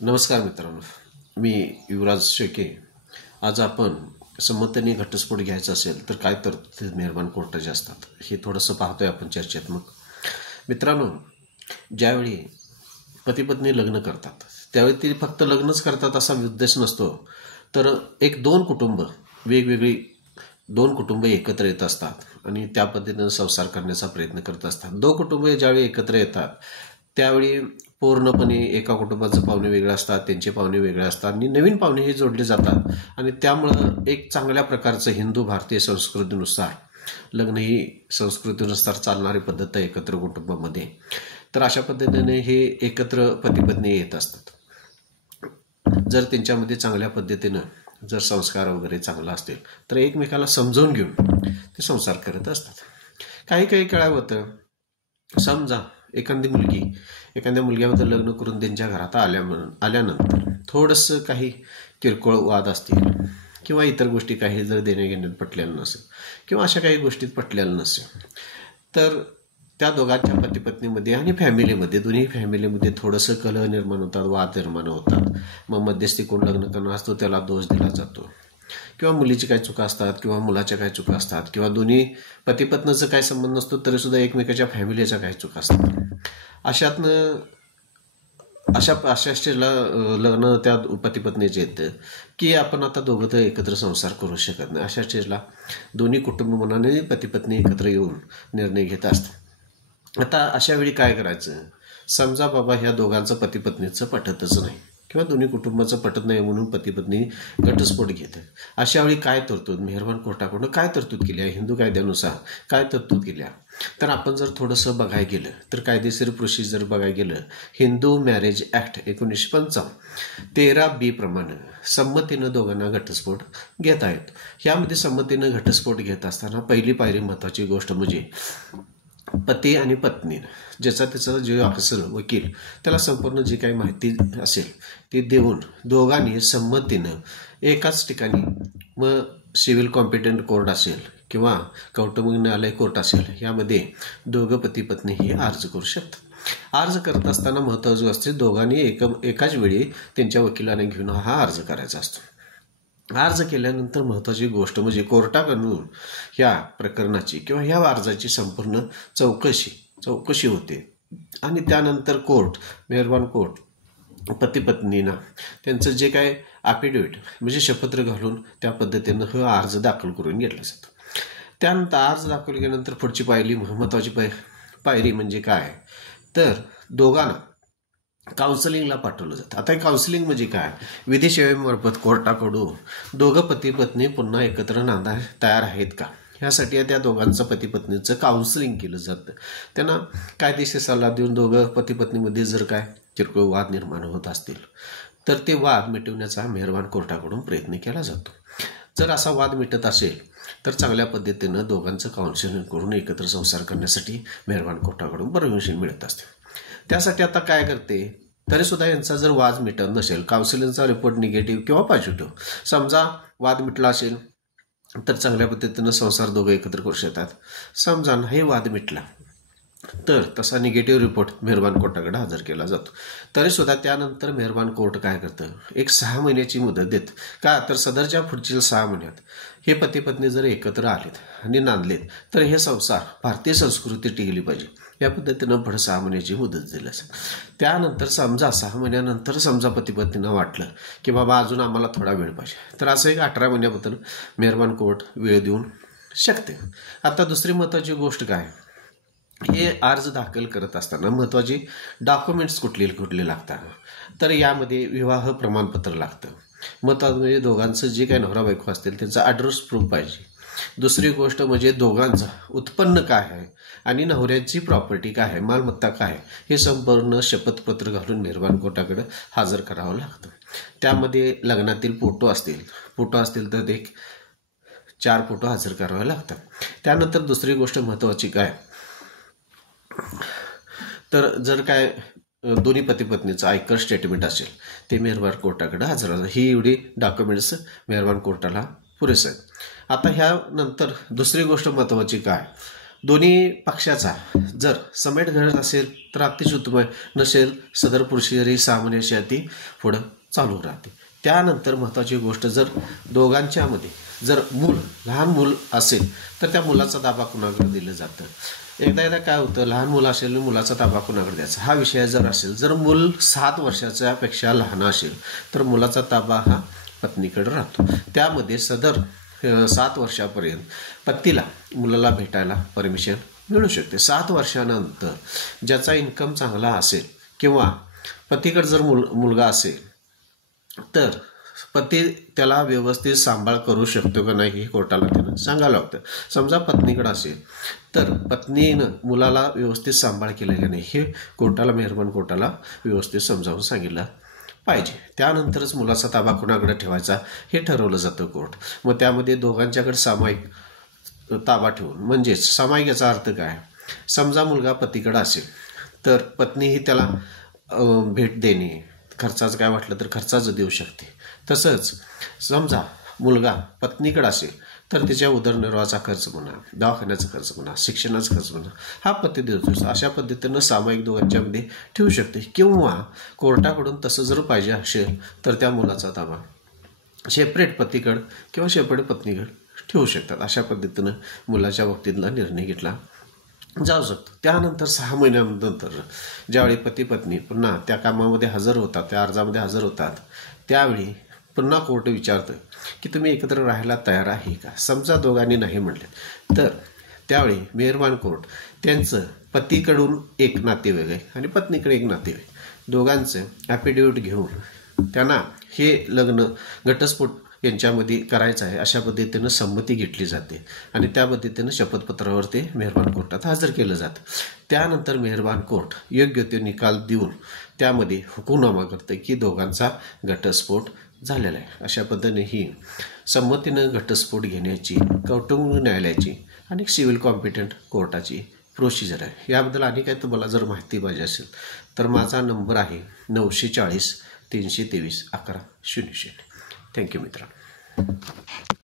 नमस्कार मित्रांनो, मी युवराज शेके. आज आपण संमतीने घटस्फोट घ्यायचा असेल तर काय तरतुदी मेहरबान कोर्टाचे असतात हे थोडंसं पाहतोय आपण चर्चेत्मक. मित्रांनो, ज्यावेळी पती पत्नी लग्न करतात त्यावेळी ती फक्त लग्नच करतात असा उद्देश नसतो, तर एक वेगवेगळी दोन कुटुंब एकत्र येत असतात आणि त्या पद्धतीनं संसार करण्याचा प्रयत्न करत असतात. दोन कुटुंब ज्यावेळी एकत्र येतात त्यावेळी पूर्णपणे एका कुटुंबाचे पाहुणे वेगळे असतात, त्यांचे पाहुणे वेगळे असतात आणि नवीन पाहुणे हे जोडले जातात आणि त्यामुळं एक चांगल्या प्रकारचं हिंदू भारतीय संस्कृतीनुसार लग्न ही संस्कृतीनुसार चालणारी पद्धत आहे एकत्र कुटुंबामध्ये. तर अशा पद्धतीने हे एकत्र पती पत्नी येत असतात. जर त्यांच्यामध्ये चांगल्या पद्धतीनं जर संस्कार वगैरे चांगला असतील तर एकमेकाला समजावून घेऊन ते संसार करत असतात. काही काय होतं, समजा एखाद्या मुलग्याबद्दल लग्न करून त्यांच्या घरात आल्यानंतर थोडंसं काही किरकोळ वाद असतील किंवा इतर गोष्टी काही जर देण्याघेण्यात पटलेलं नसेल किंवा अशा काही गोष्टीत पटलेलं नसेल तर त्या दोघांच्या पतीपत्नीमध्ये आणि फॅमिलीमध्ये दोन्ही फॅमिलीमध्ये थोडंसं कलह निर्माण होतात, वाद निर्माण होतात. मग मध्यस्थी कोण लग्न करणार असतो त्याला दोष दिला जातो किंवा मुलीची काही चुका असतात किंवा मुलाच्या काही चुका असतात किंवा दोन्ही पतीपत्नीचा काही संबंध नसतो तरीसुद्धा एकमेकाच्या फॅमिलीच्या काही चुका असतात. अशा स्टेजला लग्न त्या पतीपत्नीचे येतं की आपण आता दोघं तर एकत्र संसार करू शकत नाही. अशा स्टेजला दोन्ही कुटुंब मनाने पतीपत्नी एकत्र येऊन निर्णय घेत असतात. आता अशा वेळी काय करायचं, समजा बाबा ह्या दोघांचं पतीपत्नीचं पटतच नाही किंवा दोन्ही कुटुंबाचं पटत नाही म्हणून पती पत्नी घटस्फोट घेते. अशा वेळी काय तरतूद मेहरबान कोर्टाकडून काय तरतूद केली आहे, हिंदू कायद्यानुसार काय तरतूद केल्या, तर आपण जर थोडंसं बघायला गेलं तर कायदेशीर प्रोसिजर बघायला गेलं, हिंदू मॅरेज ॲक्ट 1955 13B प्रमाणे संमतीनं दोघांना घटस्फोट घेता येतो. ह्यामध्ये संमतीनं घटस्फोट घेत असताना पहिली पायरी महत्त्वाची गोष्ट म्हणजे पती आणि पत्नी ज्याचा त्याचा जे असेल वकील त्याला संपूर्ण जी काही माहिती असेल ती देऊन दोघांनी संमतीनं एकाच ठिकाणी, मग सिव्हिल कॉम्पिटंट कोर्ट असेल किंवा कौटुंबिक न्यायालय कोर्ट असेल, यामध्ये दोघं पती पत्नी हे अर्ज करू शकतात. अर्ज करत असताना महत्त्वाचं असते दोघांनी एकाच वेळी त्यांच्या वकिलाने घेऊन हा अर्ज करायचा असतो. अर्ज केल्यानंतर महत्त्वाची गोष्ट म्हणजे कोर्टाकडून ह्या प्रकरणाची किंवा ह्या अर्जाची संपूर्ण चौकशी होते आणि त्यानंतर मेहरबान कोर्ट पती पत्नींना त्यांचं जे काय ॲफिडेव्हिट म्हणजे शपथ घालून त्या पद्धतीनं हा अर्ज दाखल करून घेतला जातो. त्यानंतर अर्ज दाखल केल्यानंतर पुढची महत्त्वाची पायरी म्हणजे काय, तर दोघांना काउन्सिलिंगला पाठवलं जातं. आता काउन्सिलिंग म्हणजे काय, विधी सेवेमार्फत कोर्टाकडून दोघं पती पत्नी पुन्हा एकत्र नांदायला तयार आहेत का ह्यासाठी त्या दोघांचं पती पत्नीचं काउन्सिलिंग केलं जातं. त्यांना कायदेशीर सल्ला देऊन दोघं पती पत्नीमध्ये जर काय किरकोळ वाद निर्माण होत असतील तर ते वाद मिटवण्याचा मेहरबान कोर्टाकडून प्रयत्न केला जातो. जर असा वाद मिटत असेल तर चांगल्या पद्धतीनं दोघांचं काउन्सिलिंग करून एकत्र संसार करण्यासाठी मेहरबान कोर्टाकडून परमिशन मिळत असते. त्यासाठी आता काय करते, तरीसुद्धा यांचा जर वाद मिटत नसेल, काउन्सिलिंगचा रिपोर्ट निगेटिव्ह किंवा पॉझिटिव्ह, समजा वाद मिटला असेल तर चांगल्या पद्धतीनं संसार दोघं एकत्र करू शकतात. समजा नाही वाद मिटला तर तसा निगेटिव्ह रिपोर्ट मेहरबान कोर्टाकडे हजर केला जातो. तरीसुद्धा त्यानंतर मेहरबान कोर्ट काय करतं, एक 6 महिन्याची मुदत देत का, तर सदरच्या पुढच्या 6 महिन्यात हे पती पत्नी जर एकत्र आलेत आणि नांदलेत तर हे संसार भारतीय संस्कृती टिकली पाहिजे या पद्धतीनं पुढे 6 महिन्याची मुदत दिली असेल. त्यानंतर समजा 6 महिन्यानंतर समजा पती पत्नींना वाटलं की बाबा अजून आम्हाला थोडा वेळ पाहिजे तर असं एक 18 महिन्याबद्दल मेहरबान कोर्ट वेळ देऊन शकते. आता दुसरी महत्त्वाची गोष्ट काय, हे अर्ज दाखल करत असताना महत्त्वाची डॉक्युमेंट्स कुठले लागतात, तर यामध्ये विवाह प्रमाणपत्र लागतं. महत्त्वाचं म्हणजे दोघांचं जे काही नवरा बायको असतील त्यांचा ॲड्रेस प्रूफ पाहिजे. दुसरी गोष्ट म्हणजे दोघांचं उत्पन्न काय आहे आणि नवऱ्याची प्रॉपर्टी काय आहे, मालमत्ता काय आहे, हे संपूर्ण शपथपत्र घालून मेहरबान कोर्टाकडे हजर करावं लागतं. त्यामध्ये लग्नातील फोटो असतील तर एक 4 फोटो हजर करावे लागतात. त्यानंतर दुसरी गोष्ट महत्त्वाची काय, तर जर काय दोन्ही पती पत्नीचं आयकर स्टेटमेंट असेल ते मेहरबान कोर्टाकडे हजर राहतात. ही एवढी डॉक्युमेंट्स मेहरबान कोर्टाला पुरेसं आहेत. आता ह्यानंतर दुसरी गोष्ट महत्त्वाची काय, दोन्ही पक्षाचा जर समेट घडत असेल तर अतिशय उत्तम आहे, नसेल सदर पुरुषी सामान्याची अटी पुढं चालू राहते. त्यानंतर महत्त्वाची गोष्ट, जर दोघांच्यामध्ये जर लहान मूल असेल तर त्या मुलाचा ताबा कुणाकडे दिलं जातं. एकदा काय होतं, लहान मुलं असेल मुलाचा ताबा कुणाकडे द्यायचा हा विषय जर असेल, जर मूल 7 वर्षाच्यापेक्षा लहान असेल तर मुलाचा ताबा हा पत्नीकडे राहतो. त्यामध्ये सदर 7 वर्षापर्यंत पतीला मुलाला भेटायला परमिशन मिळू शकते. 7 वर्षानंतर ज्याचा इन्कम चांगला असेल किंवा पतीकडे जर मुलगा असेल तर पती त्याला व्यवस्थित सांभाळ करू शकतो का नाही हे कोर्टाला त्यानं सांगायला लागतं. समजा पत्नीकडे असेल तर पत्नीनं मुलाला व्यवस्थित सांभाळ केला का नाही हे मेहरबान कोर्टाला व्यवस्थित समजावून सांगितलं पाहिजे. त्यानंतरच मुलाचा ताबा कुणाकडे ठेवायचा हे ठरवलं जातं कोर्ट. मग त्यामध्ये दोघांच्याकडे सामायिक ताबा ठेवून, म्हणजेच सामायिक याचा अर्थ काय, समजा मुलगा पतीकडे असेल तर पत्नी ही त्याला भेट देणे, खर्चाचं काय वाटलं तर खर्चाचं देऊ शकते. तसंच समजा मुलगा पत्नीकडे असेल तर तिच्या उदरनिर्वाहाचा खर्च म्हणा, दवाखान्याचा खर्च म्हणा, शिक्षणाचा खर्च म्हणा हा पती देतो. अशा पद्धतीनं सामायिक दोघांच्यामध्ये ठेवू शकते. किंवा कोर्टाकडून तसं जर पाहिजे असेल तर त्या मुलाचा ताबा सेपरेट पतीकडं किंवा सेपरेट पत्नीकडे ठेवू शकतात. अशा पद्धतीनं मुलाच्या बाबतीतला निर्णय घेतला जाऊ शकतो. त्यानंतर 6 महिन्यानंतर ज्यावेळी पती पत्नी पुन्हा त्या कामामध्ये हजर होतात, त्या अर्जामध्ये हजर होतात, त्यावेळी पुन्हा कोर्ट विचारतं की तुम्ही एकत्र राहायला तयार आहे का. समजा दोघांनी नाही म्हटले तर त्यावेळी मेहरबान कोर्ट त्यांचं पतीकडून एक नातेवाईक आहे आणि पत्नीकडे एक नातेवाईक, दोघांचं ॲफिडेव्हिट घेऊन त्यांना हे लग्न घटस्फोट यांच्यामध्ये करायचं आहे अशा पद्धतीनं संमती घेतली जाते आणि त्या पद्धतीनं शपथपत्रावर ते मेहरबान कोर्टात हजर केलं जातं. त्यानंतर मेहरबान कोर्ट योग्य ते निकाल देऊन त्यामध्ये हुकूमनामा करते की दोघांचा घटस्फोट झालेला आहे. अशा पद्धतीने ही संमतीनं घटस्फोट घेण्याची कौटुंबिक न्यायालयाची आणि सिव्हिल कॉम्पिटंट कोर्टाची प्रोसिजर आहे. याबद्दल आणि काय तुम्हाला जर माहिती पाहिजे असेल तर माझा नंबर आहे 940 323 1100. थँक्यू मित्रांनो.